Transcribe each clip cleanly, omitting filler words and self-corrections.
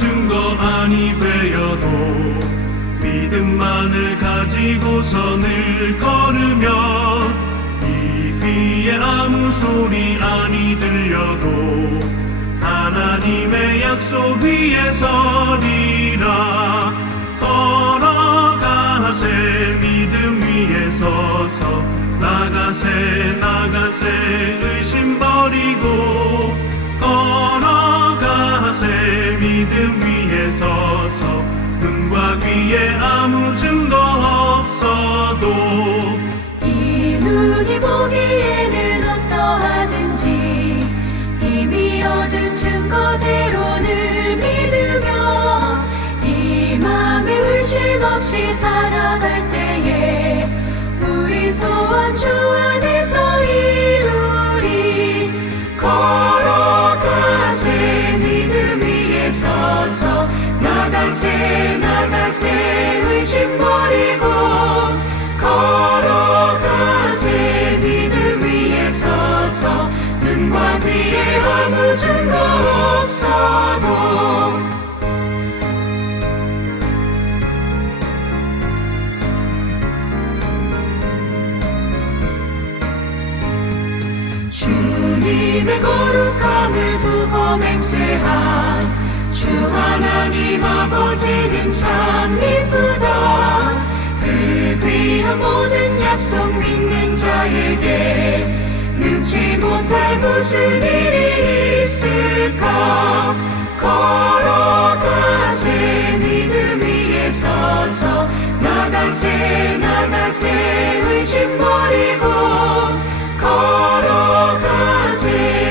증거 아니 되어도 믿음만을 가지고서 늘 걸으며 이 귀에 아무 소리 아니 들려도 하나님의 약속 위에 서리라. 걸어가세 믿음 위에 서서 나가세 의심 버리고 걸어가세 믿음 위에 서서 눈과 귀에 아무 증거 없어도 이 눈이 보기에는 어떠하든지 이미 얻은 증거대로 늘 믿으며 이 맘에 의심 없이 살아갈 때에 우리 소원 주 안에서 이루리. 걸어가세 믿음 위에 서서 나가세 의심 버리고 걸어가세 믿음 위에 서서 눈과 귀에 아무 증거 없어도 주님의 거룩함을 두고 맹세한 주 하나님 아버지는 참 이쁘다. 그 귀한 모든 약속 믿는 자에게 능치 못할 무슨 일이 있을까. 걸어가세 믿음 위에 서서 나가세 의심 버리고 걸어가세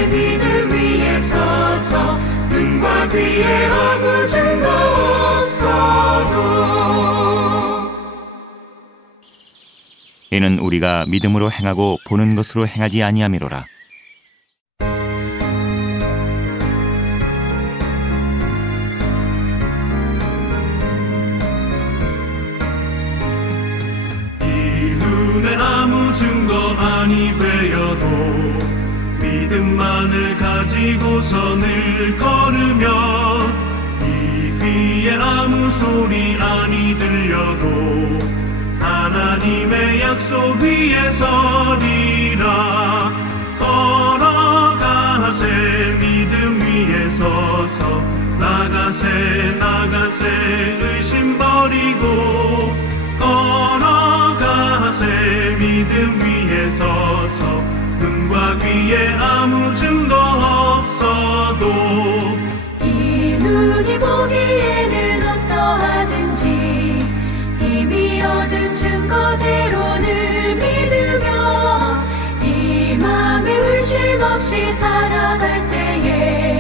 믿음 위에 서서 눈과 귀에 아무 증거 없어도 이는 우리가 믿음으로 행하고 보는 것으로 행하지 아니함이로라. 이 눈에 아무 증거 아니 되어도 믿음만을 가지고서 늘 걸으며 이 귀에 아무 소리 아니 들려도 하나님의 약속 위에 서리라. 걸어가세 믿음 위에 서서 나가세 의심 버리고 걸어가세 믿음 위에 서서 눈과 귀에 아무 증거 없어도 이 눈이 보기에는 어떠하든지 이미 얻은 증거대로 늘 믿으며 이 맘에 의심 없이 살아갈 때에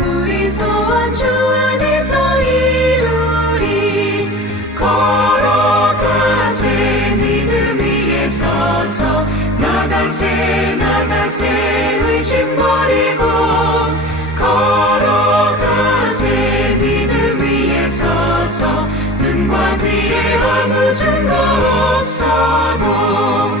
우리 소원 주 안에서 이루리. 걸어가세 믿음 위에 서서 나가세 의심 버리고 걸어가세 믿음 위에 서서 눈과 귀에 아무 증거 없어도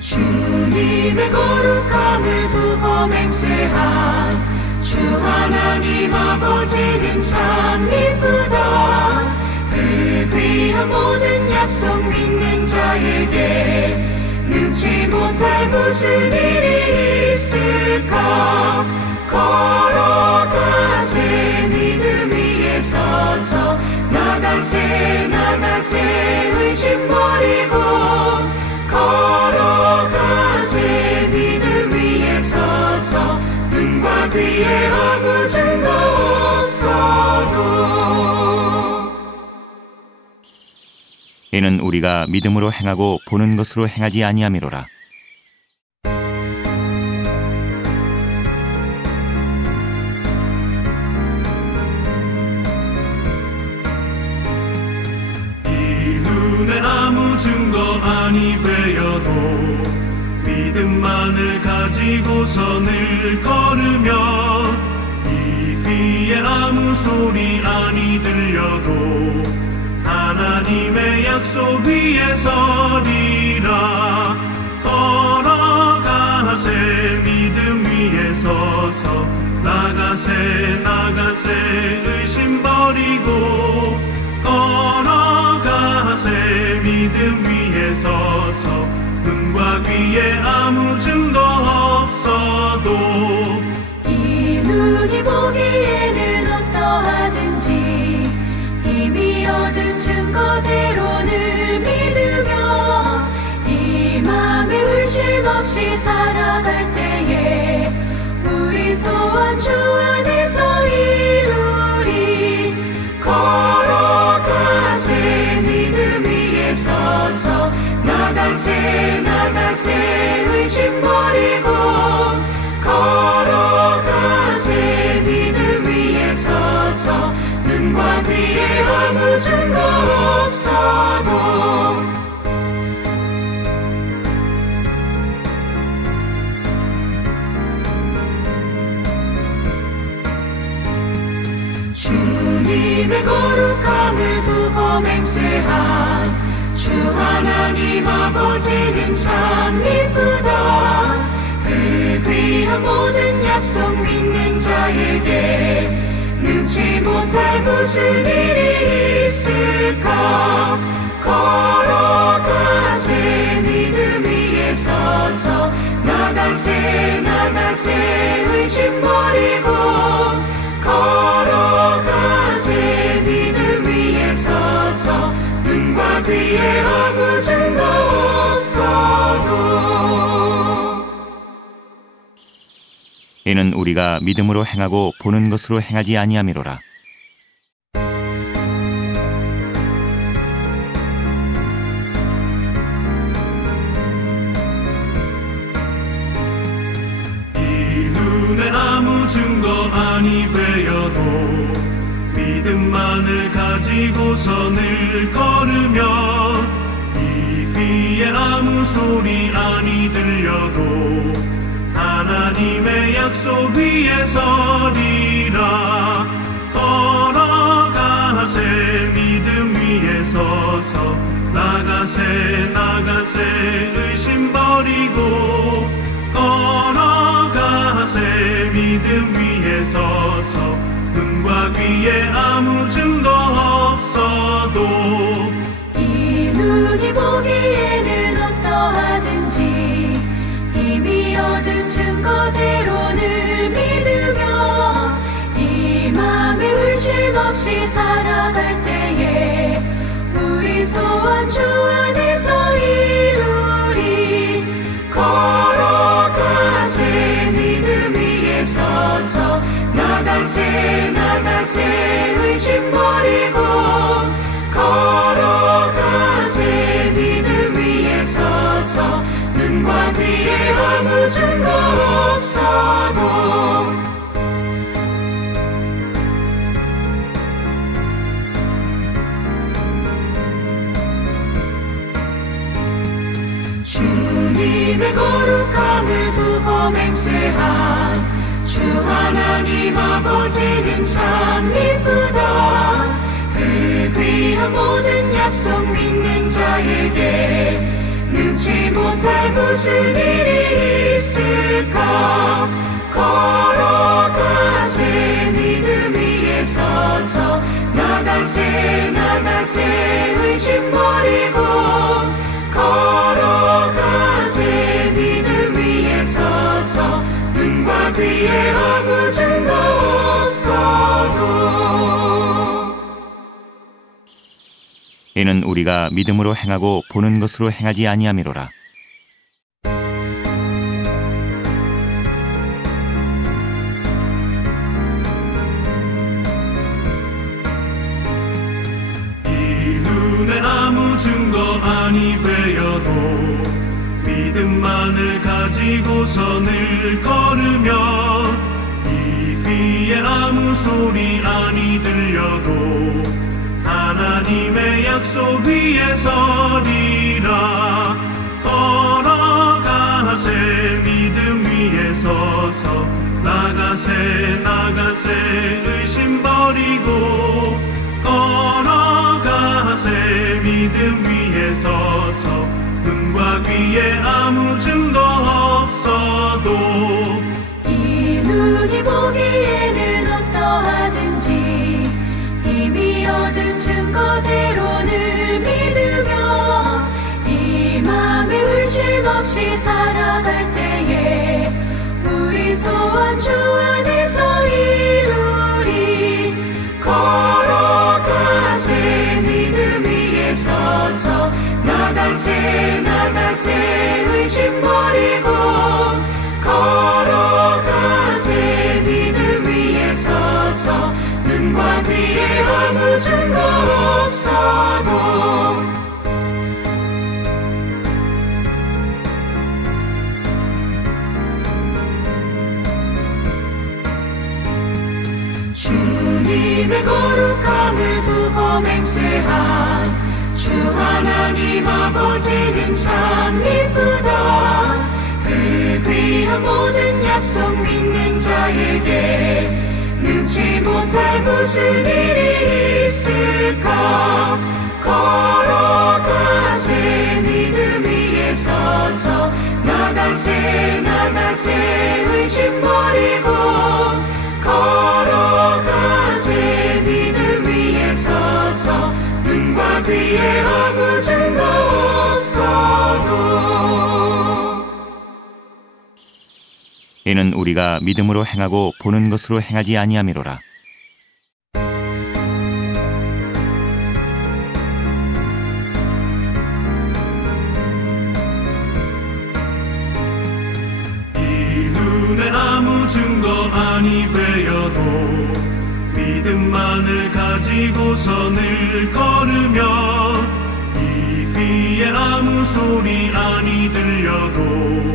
주님의 거룩함을 두고 맹세한 주 하나님 아버지는 참 이쁘다. 그 귀한 모든 약속 믿는 자에게 능치 못할 무슨 일이 있을까. 걸어가세 믿음 위에 서서 나가세 의심 버리고 걸어가세 믿음 위에 서서 눈과 귀에 아무 증거 없어도 이는 우리가 믿음으로 행하고 보는 것으로 행하지 아니함이로라. 이 눈에 아무 증거 아니 되어도 믿음만을 가지고서 늘 걸으며 이 귀에 아무 소리 아니 들려도 하나님의 약속 위에 서리라. 걸어가세 믿음 위에 서서 나가세 의심 버리고 걸어가세 믿음 위에 서서 눈과 귀에 아무 증거 없어도 이 눈이 보기에는 어떠하든지 이미 얻은 증거대로 늘 믿으며 이 맘에 의심 없이 살아갈 때에 우리 소원 주 안에서 이루리. 걸어가세 믿음 위에 서서 나가세 의심 버리고 걸어가세 믿음 위에 서서 눈과 귀에 아무 증거 없어도 주님의 거룩함을 두고 맹세한 주 하나님 아버지는 참 이쁘다. 그 귀한 모든 약속 믿는 자에게 능치 못할 무슨 일이 있을까. 걸어가세 믿음 위에 서서 나가세 의심 버리고 걸어가세 믿음 위에 서서 눈과 귀에 아무 증거 없어도 이는 우리가 믿음으로 행하고 보는 것으로 행하지 아니함이로라. 이 눈에 아무 증거 아니 베어도 믿음만을 가지고서 늘 걸으며 이 귀에 아무 소리 아니 들려도 하나님의 약속 위에 서리라. 걸어가세 믿음 위에 서서 나가세 의심 버리고 걸어가세 믿음 위에 서서 눈과 귀에 아무 증거 없어도 이 눈이 보기에는 어떠하든지 이미 얻은 증거대로 늘 믿으며 이 맘에 의심 없이 살아갈 때에 우리 소원 주 안에서 이루리. 걸어가세 믿음 위에 서서 나가세 의심 버리고 걸어가세 믿음 위에 서서 눈과 귀에 아무 증거 없어도 주님의 거룩함을 두고 맹세한 주 하나님 아버지는 참 이쁘다. 그 귀한 모든 약속 믿는 자에게 능치 못할 무슨 일이 있을까. 걸어가세 믿음 위에 서서 나가세 의심 버리고 걸어가세 믿음 위에 서서 눈과 귀에 아무 증거 없어도 이는 우리가 믿음으로 행하고 보는 것으로 행하지 아니함이로라. 이 눈에 아무 증거 아니 베어도 믿음만을 가지고서 늘 걸으며 이 귀에 아무 소리 아니 들려도 하나님의 약속 위에 서리라. 걸어가세 믿음 위에 서서 나가세 의심 버리고 걸어가세 없이 살아갈 때에 우리 소원 주 안에서 이루리. 걸어가세 믿음 위에 서서 나가세 나가세 의심 버리고 걸어가세 믿음 위에 서서 눈과 귀에 아무 증거 없어도 주님의 거룩함을 두고 맹세한 주 하나님 아버지는 참 이쁘다. 그 귀한 모든 약속 믿는 자에게 능치 못할 무슨 일이 있을까. 걸어가세 믿음 위에 서서 나가세 나가세 의심 버리고 걸어가세 믿음 위에 서서 눈과 귀에 아무 증거 없어도. 이는 우리가 믿음으로 행하고 보는 것으로 행하지 아니함이로라. 이 눈에 아무 증거 아니 되어도 믿음만을 가지고선을 걸으며 이 귀에 아무 소리 아니 들려도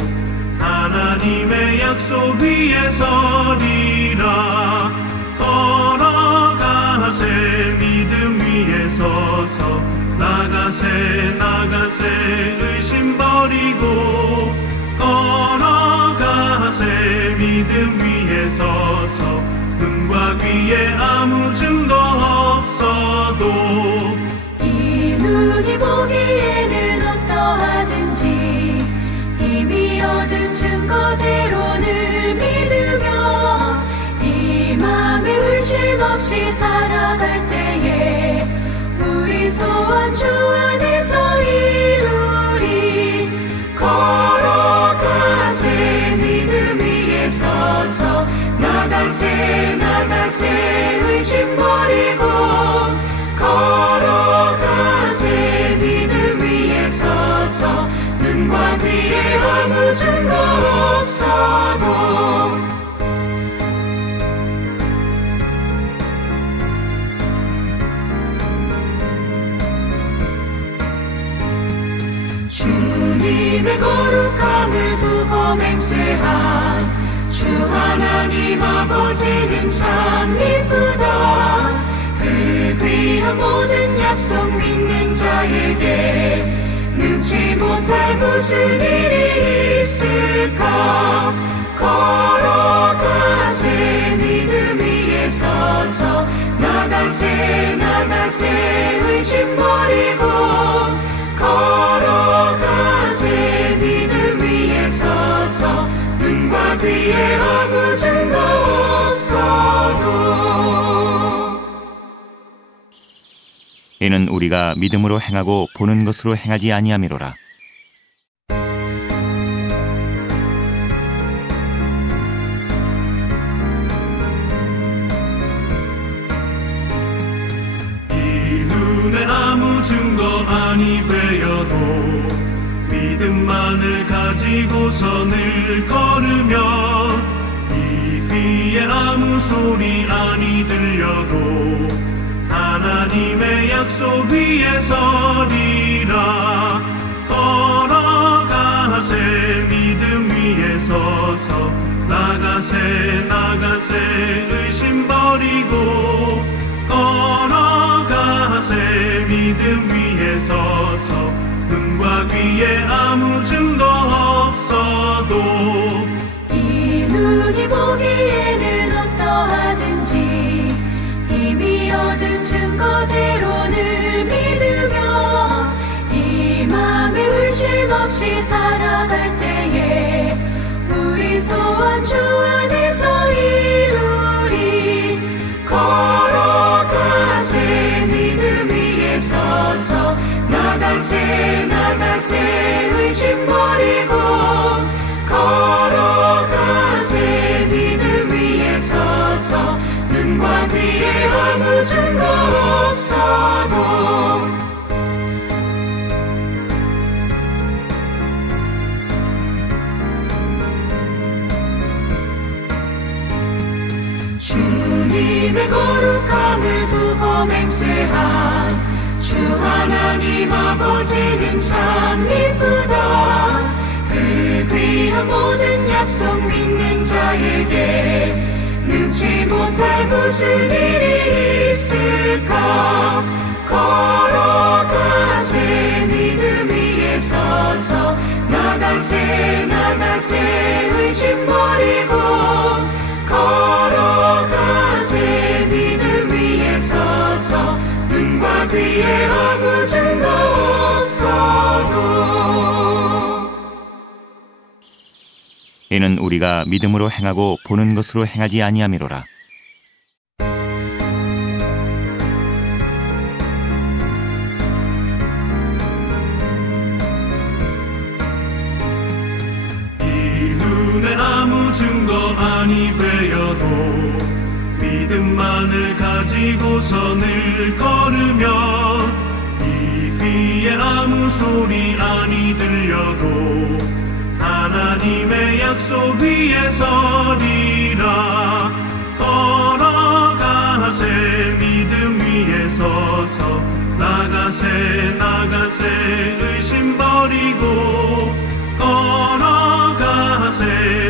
하나님의 약속 위에 서리라. 걸어가세 믿음 위에 서서 나가세 나가세 의심 버리고 걸어가세 믿음 위에 서서 눈과 귀에 아무 증거 없어도. 이 눈이 보기에는 어떠하든지 이미 얻은 증거대로 늘 믿으며 이 맘에 의심 없이 살아갈 때에 우리 소원 주 안에서 이루리. 걸어가세 믿음 위에 서서 나가세 나가세 의심 버리고 걸어가세 믿음 위에 서서 눈과 귀에 아무 증거 없어도. 주님의 거룩함을 두고 맹세한 주 하나님 아버지는 참 이쁘다. 그 귀한 모든 약속 믿는 자에게 능치 못할 무슨 일이 있을까. 걸어가세 믿음 위에 서서 나가세 나가세 의심 버리고 걸어가세 믿음 위에 서서 눈과 귀에 아무 증거 없어도. 이는 우리가 믿음으로 행하고 보는 것으로 행하지 아니함이로라. 이 눈에 아무 증거 아니 되어도 믿음만을 가지고선을 걸으며 이 귀에 아무 소리 아니 들려도 하나님의 약속 위에 서리라. 걸어가세 믿음 위에 서서 나가세 나가세 의심 버리고 걸어가세 믿음 위에 서서 눈과 귀에 아무 증거 없어도. 이 눈이 보기에는 어떠하든지 이미 얻은 증거대로 늘 믿으며 이 맘에 의심 없이 살아갈 때에 우리 소원 주 안에서 이루리. 걸어가세 믿음 위에 서서 나가세 나가세 의심 버리고 주님의 거룩함을 두고 맹세한 주 하나님 아버지는 참 이쁘다. 그 귀한 모든 약속 믿는 자에게 능치 못할 무슨 일이 있을까. 걸어가세 믿음 위에 서서 나가세 나가세 의심 버리고 걸어가세 믿음 위에 서서 눈과 귀에 아무 증거 없어도. 이는 우리가 믿음으로 행하고 보는 것으로 행하지 아니함이로라. 아무 증거 아니 되어도 믿음만을 가지고선을 걸으며 이 귀에 아무 소리 아니 들려도 하나님의 약속 위에 서리라. 걸어가세 믿음 위에 서서 나가세 나가세 의심 버리고 걸어가세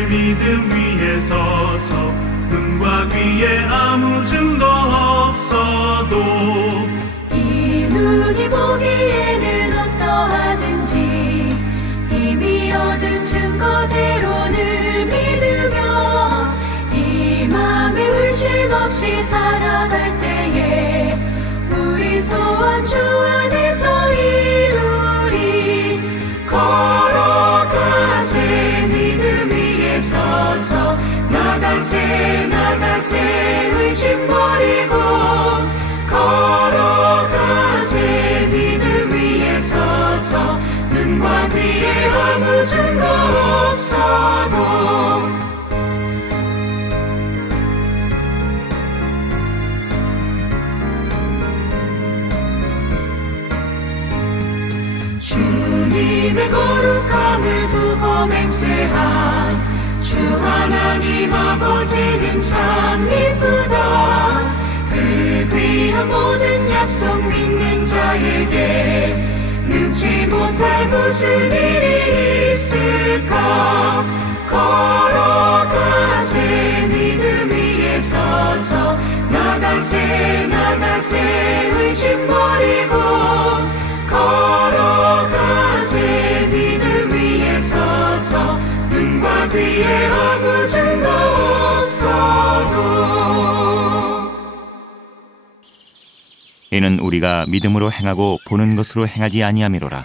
믿음 위에 서서 눈과 귀에 아무 증거 없어도. 이 눈이 보기에는 어떠하든지 이미 얻은 증거대로 늘 믿으며 이 맘에 의심 없이 살아갈 때에 우리 소원 주 안에서 이루리. 걸어가세 믿음 위에 서서 나가세 나가세 의심 버리고 걸어가세 믿음 위에 서서 눈과 귀에 아무 증거 없어도. 주님의 거룩함을 두고 맹세한 주 하나님 아버지는 참 이쁘다. 그 귀한 모든 약속 믿는 자에게 능치 못할 무슨 일이 있을까. 걸어가세 믿음 위에 서서 나가세 나가세 의심 버리고 걸어가세 믿음 위에 서서 눈과 귀에 아무 증거 없어도. 이는 우리가 믿음으로 행하고 보는 것으로 행하지 아니함이로라.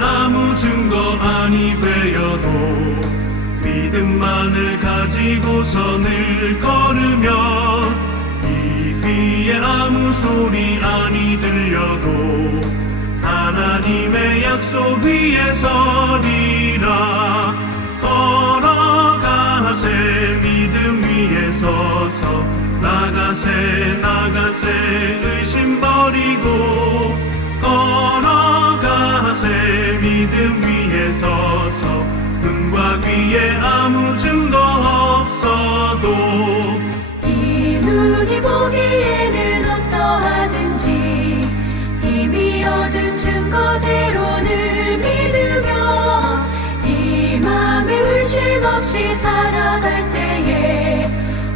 아무 증거 아니 되어도 믿음만을 가지고선을 걸으며 이 귀에 아무 소리 아니 들려도 하나님의 약속 위에 서리라. 걸어가세 믿음 위에 서서 나가세 나가세 의심 버리고 걸어가세 믿음 위에 서서 눈과 귀에 아무 증거 없어도. 이 눈이 보기에는 어떠하든지 이미 얻은 증거대로 늘 믿으며 이 맘에 의심 없이 살아갈 때에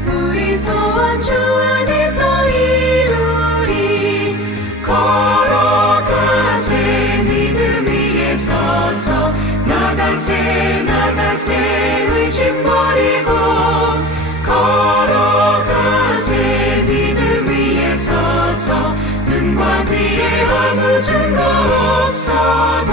우리 소원 주 안에서 이루리. 걸어가세 믿음 위에 서서 나가세 나가세 의심 버리고 걸어가세 믿음 위에 서서 눈과 귀에 아무 증거 없어도.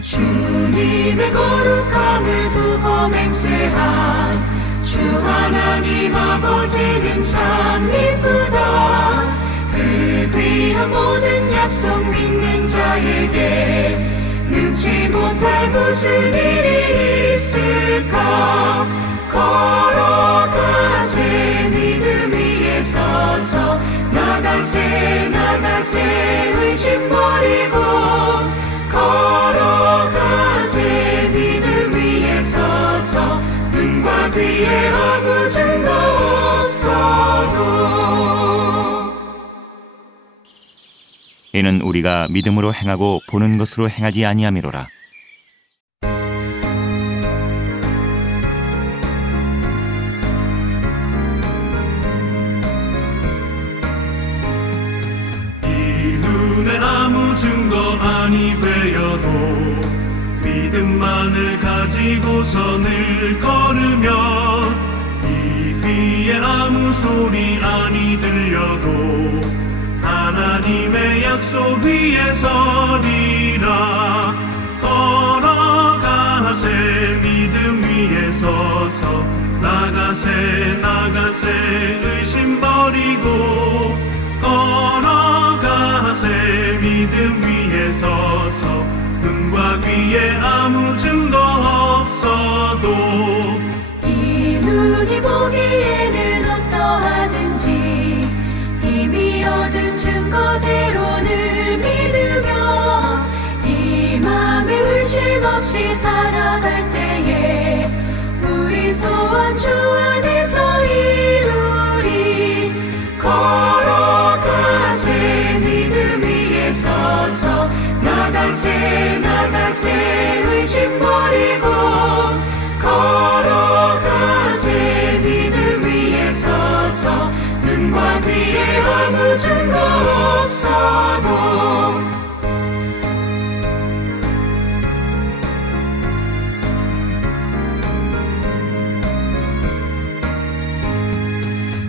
주님의 거룩함을 두고 맹세한 주 하나님 아버지는 참 이쁘다. 그 귀한 모든 약속 믿는 자에게 늘 능치 못할 무슨 일이 있을까 걸어가세 믿음 위에 서서 나가세 나가세 의심 버리고 걸어가세 믿음 위에 서서 눈과 귀에 아무 증거 없어도 이는 우리가 믿음으로 행하고 보는 것으로 행하지 아니함이로라. 이 눈에 아무 증거 아니 되어도 믿음만을 가지고선을 걸으며 이 귀에 아무 소리 아니 들려도 하나님의 약속 위에 서리라. 걸어가세 믿음 위에 서서 나가세 나가세 의심 버리고 걸어가세 믿음 위에 서서 눈과 귀에 아무 증거 없어도 이 눈이 보기에는 어떠하든지 이미 얻은 증거대로 늘 믿으며 이 맘에 의심 없이 살아갈 때에 우리 소원 주 안에서 이루리. 걸어가세 믿음 위에 서서 나가세 나가세 의심 버리고 걸어가세 믿음 위에 서서 눈과 귀에 아무 증거 없어도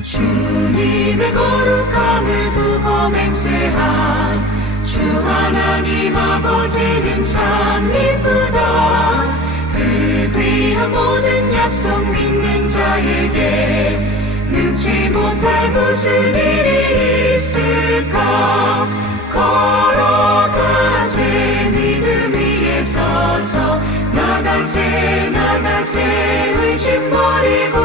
주님의 거룩함을 두고 맹세한 주 하나님 아버지는 참 이쁘다. 그 귀한 모든 약속 믿는 자에게 능치 못할 무슨 일이 있을까 걸어가세 믿음 위에 서서 나가세 나가세 의심 버리고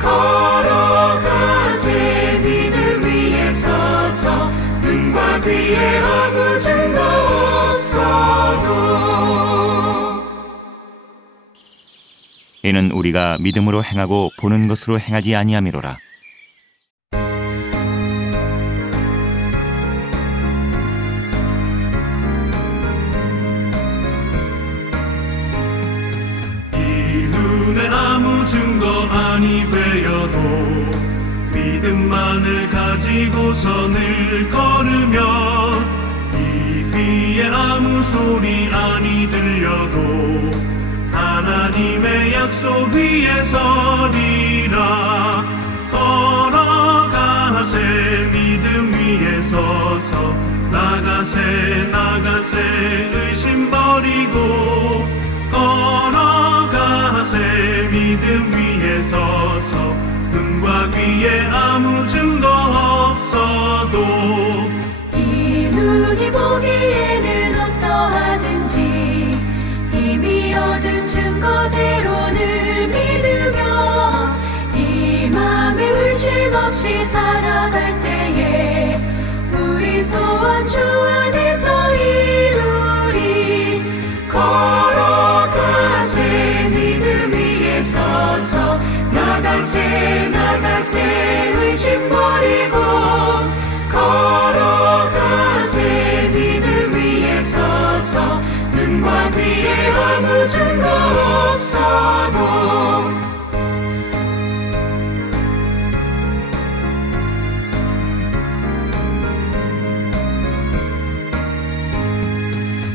걸어가세 믿음 위에 서서 눈과 귀에 아무 증거 없어도 이는 우리가 믿음으로 행하고 보는 것으로 행하지 아니함이로라. 이 눈에 아무 증거 아니 되어도 믿음만을 가지고선을 걸으며 이 귀에 아무 소리 아니 들려도 하나님의 약속 위에 서리라. 걸어가세 믿음 위에 서서 나가세 나가세 의심 버리고 걸어가세 믿음 위에 서서 눈과 귀에 아무 증거 없어도 이 눈이 보기에는 어떠하든지 이미 얻은 증거대로 늘 믿으며 이 맘에 의심 없이 살아갈 때에 우리 소원 주 안에서 이루리. 걸어가세 믿음 위에 서서 나가세 나가세 의심 버리고 걸어가세 믿음 위에 서서 눈과 귀에 아무 증거 없어도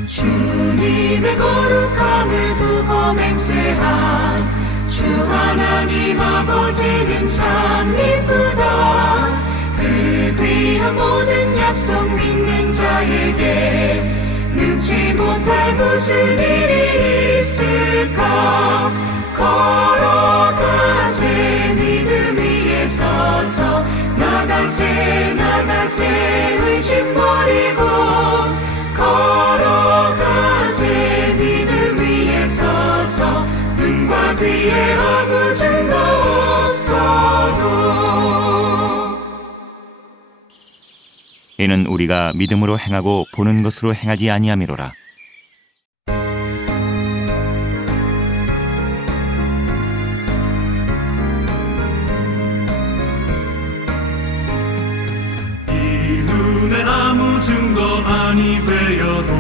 주님의 거룩함을 두고 맹세한 주 하나님 아버지는 참 이쁘다. 그 귀한 모든 약속 믿는 자에게 능치 못할 무슨 일이 있을까 걸어가세 믿음 위에 서서 나가세 나가세 의심 버리고 걸어가세 뒤에 아무 증거 없어도 이는 우리가 믿음으로 행하고 보는 것으로 행하지 아니함이로라. 아무 증거 아니 되어도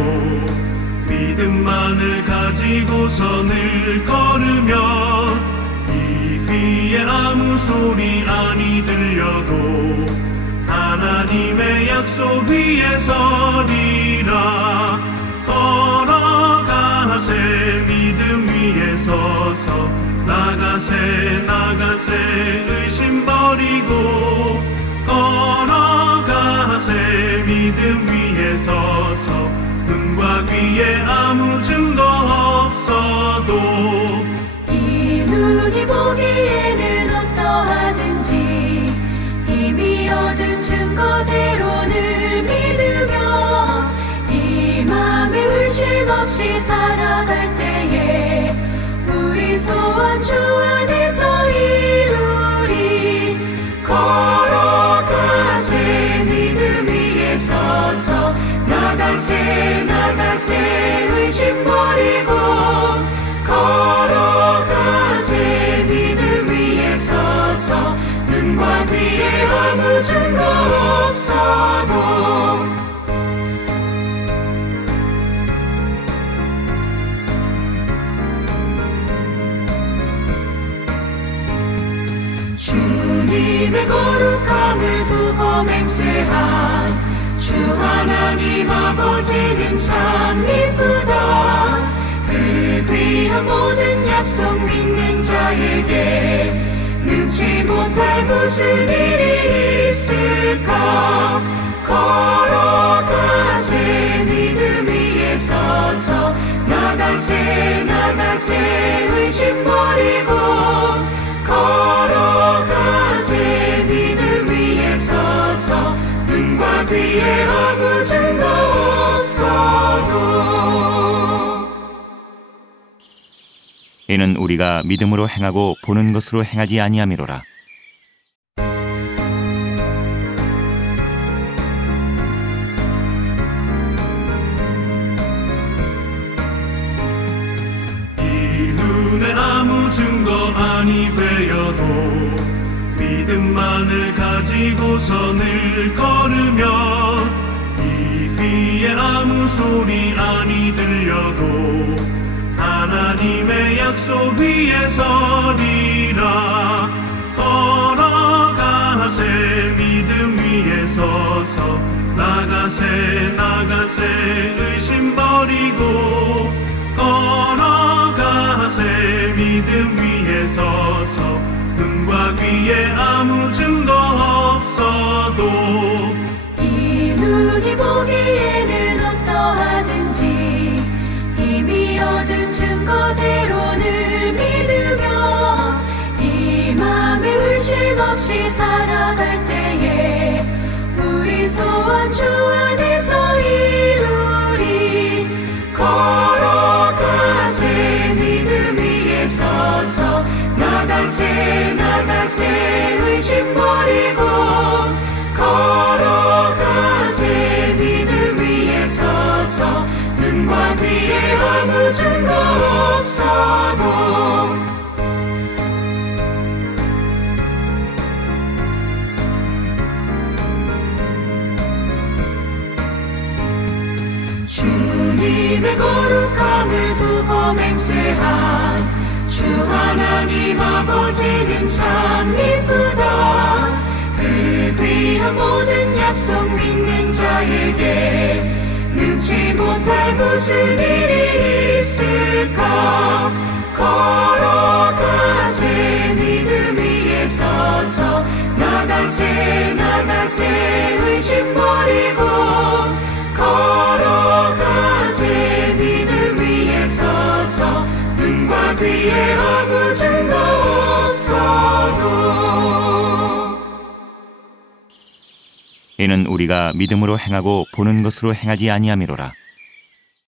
믿음만을 가지고선을 걸으면 이 귀에 아무 소리 아니 들려도 하나님의 약속 위에 서리라. 걸어가세 믿음 위에 서서 나가세 의심 버리고 걸어가세 믿음 위에 서서 눈과 귀에 아무 증거 없어도 이 눈이 보기에는 어떠하든지 이미 얻은 증거대로 늘 믿으며 이 맘에 의심 없이 살아갈 때에 우리 소원 주 안에서 이루리. 걸어가세 믿음 위에 서서 나가세 의심 버리고 걸어가세 믿음 위에 서서 눈과 귀에 아무 증거 없어도 주님의 거룩함을 두고 맹세한 주 하나님 아버지는 참 이쁘다. 그 귀한 모든 약속 믿는 자에게 능치 못할 무슨 일이 있을까. 걸어가세 믿음 위에 서서 나가세 의심 버리고 걸어가세 믿음 위에 서서 눈과 귀에 아무 증거 없어도 이는 우리가 믿음으로 행하고 보는 것으로 행하지 아니함이로라. 이 눈에 아무 증거 아니 되어도 믿음만을 가지고선을 걸으면 이 귀에 아무 소리 아니 들려도 하나님의 약속 위에 서리라. 걸어가세 믿음 위에 서서 나가세 의심 버리고 걸어가세 믿음 위에 서서 눈과 귀에 아무 증거 없어도 이 눈이 보기에는 어떠하든지 이미 얻은 증거대로 늘 믿으며 이 맘에 의심 없이 살아갈 때에 우리 소원 주 안에서 이루리. 걸어가세 믿음 위에 서서 나가세 의심 버리고 걸어가세 믿음 위에 서서 눈과 귀에 아무 증거 없어도 주님의 거룩함을 두고 맹세한 주 하나님 아버지는 참 이쁘다. 그 귀한 모든 약속 믿는 자에게 능치 못할 무슨 일이 있을까. 걸어가세 믿음 위에 서서 나가세 의심 버리고 걸어가세 믿음 위에 서서 눈과 귀에 아무 증거 없어도 이는 우리가 믿음으로 행하고 보는 것으로 행하지 아니함이로라.